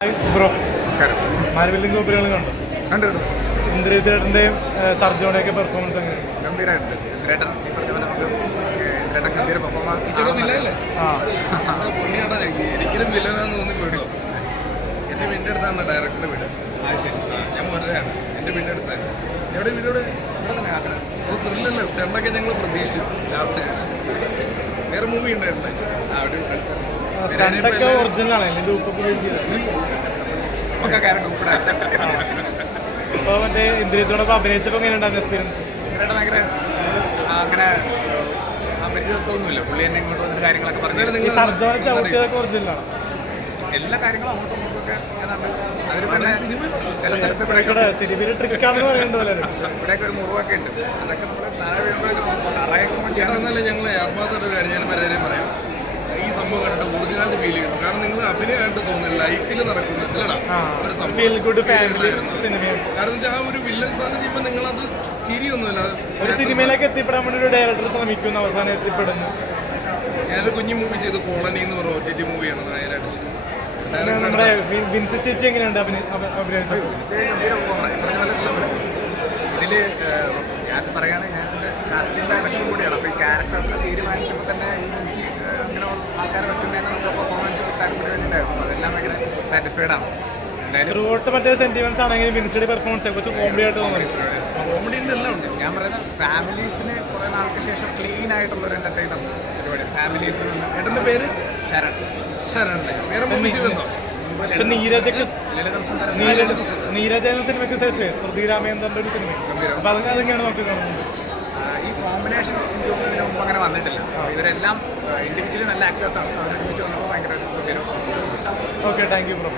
Bro മാർവെല്ലിംഗ് കോപ്പുകൾ കണ്ടു കണ്ടു ഇന്ദ്രജിത്തേട്ടൻ്റെയും സർജോണയൊക്കെ performance അങ്ങനെ ഗംഭീരമായിട്ടുണ്ട് ഇന്ദ്രേട്ടൻ ഈ പറഞ്ഞ പോലെ നമുക്ക് ഇന്ദ്രേട്ടൻ ഗംഭീര പെർഫോമൻസ് എനിക്കും വില്ലനാന്ന് തോന്നിപ്പോയി. എൻ്റെ വീടിൻ്റെ അടുത്താണ് ഡയറക്ടറുടെ വീട്. ഞാൻ മുരയാണ്. എൻ്റെ വീടിൻ്റെ അടുത്താണ്. എവിടെ വീടോടെ അത് ത്രില്ലല്ല സ്റ്റണ്ടൊക്കെ ഞങ്ങൾ പ്രതീക്ഷിച്ചു. ലാസ്റ്റ് വേറെ മൂവി ഉണ്ടായിട്ടുണ്ട്. സ്റ്റണ്ടൊക്കെ ഒറിജിനലാണ് അപ്പോൾ മറ്റേ ഇന്ദ്രജിത്തോടൊപ്പം അഭിനയിച്ചപ്പോൾ എങ്ങനെ ഉണ്ടായിരുന്നു എക്സ്പീരിയൻസ്? ഇന്ദ്രേട്ടൻ ഭയങ്കര അങ്ങനെ പരിചയത്തൊന്നുമില്ല. പുള്ളി എന്നെ ഇങ്ങോട്ട് വന്നിട്ട് കാര്യങ്ങളൊക്കെ പറഞ്ഞു. ഈ സർജോനെ ചവിട്ടിയതൊക്കെ ഒറിജിനലാണ്. എല്ലാ കാര്യങ്ങളും അങ്ങോട്ടും ഇങ്ങോട്ടൊക്കെ ഏതാണ്ട് അതിൽ തന്നെ ചില സ്ഥലത്ത് സിനിമയിൽ ട്രിക്കാണെന്ന് പറയുന്നത് പോലെ ഇവിടെയൊക്കെ ഒരു മുറിവൊക്കെ ഉണ്ട്. അതൊക്കെ നമ്മൾ താഴെ വീഴുമ്പോഴേക്കും ചേട്ടന്നല്ല ഞങ്ങൾ ആത്മാർത്ഥമായിട്ടൊരു കാര്യം ഞാൻ പലരെയും പറയാം. ഈ സംഭവം കണ്ടിട്ട് ഒറിജിനാലിറ്റി ഫീൽ ചെയ്യുന്നു. കാരണം നിങ്ങൾ അഭിനയമായിട്ട് തോന്നുന്നില്ല, ലൈഫിൽ നടക്കുന്നില്ലടാ ഒരു സംഭവം. കാരണം വെച്ചാൽ ആ ഒരു വില്ലൻ സ്ഥാനം ചെയ്യുമ്പോൾ നിങ്ങളത് ചിരിയൊന്നുമില്ല. ഒരു സിനിമയിലേക്ക് എത്തിപ്പെടാൻ വേണ്ടി ഒരു ഡയറക്ടർ ശ്രമിക്കുന്നു, അവസാനം എത്തിപ്പെടുന്നു. ഞാനൊരു കുഞ്ഞു മൂവി ചെയ്ത് കോളനി എന്ന് പറഞ്ഞ OTT മൂവിയാണ് നേരായിട്ട്. നമ്മുടെ വിൻസി ചേച്ചി എങ്ങനെയുണ്ട് അഭിനയിച്ചത്? ഇതിൽ ഞാൻ പറയുകയാണെങ്കിൽ ഞാൻ കാസ്റ്റിംഗ് ഡയറക്ടറും കൂടിയാണ്. അപ്പോൾ ഈ ക്യാരക്ടേഴ്സിനെ തീരുമാനിച്ചപ്പോൾ തന്നെ ഈ മ്യൂസി ഇങ്ങനെ ആൾക്കാരെ വെക്കുന്നതിന് നമുക്ക് പെർഫോമൻസ് കിട്ടാൻ കൂടി വേണ്ടിയിട്ടായിരുന്നു. അതെല്ലാം ഭയങ്കര സാറ്റിസ്ഫൈഡ് ആണ്. ത്രൂഔട്ട് മറ്റേ സെന്റിമെന്റ്സ് ആണെങ്കിൽ വിൻസിയുടെ പെർഫോമൻസ് കുറച്ച് കോമഡി ആയിട്ട് തോന്നി. കോമഡിൻ്റെ എല്ലാം ഉണ്ട്. ഞാൻ പറയുന്നത് ഫാമിലീസിന് കുറേ നാൾക്ക് ശേഷം ക്ലീൻ ആയിട്ടുള്ളൊരു എൻ്റർടൈനർ പരിപാടി. ഫാമിലീസിൽ നിന്ന് ഏട്ടൻ്റെ പേര് ശരൺ. ശരൺ. വേറെ മൂവി ചെയ്തിട്ടുണ്ടോ? നീരജ് എന്ന സിനിമയ്ക്ക് ശേഷം ശ്രുതി രാമേന്ദ്രൻ്റെ ഒരു സിനിമ, അപ്പോൾ അതൊക്കെയാണ് നോക്കി കാണുന്നത്. ഈ കോമ്പിനേഷൻ എനിക്ക് ഇതിനു മുമ്പ് അങ്ങനെ വന്നിട്ടില്ല. ഇവരെല്ലാം ഇൻഡിവിജ്വലി നല്ല ആക്ടേഴ്സാണ്. അവരൊരുമിച്ച് ഭയങ്കര ഓക്കെ, താങ്ക് യു ബ്രോ.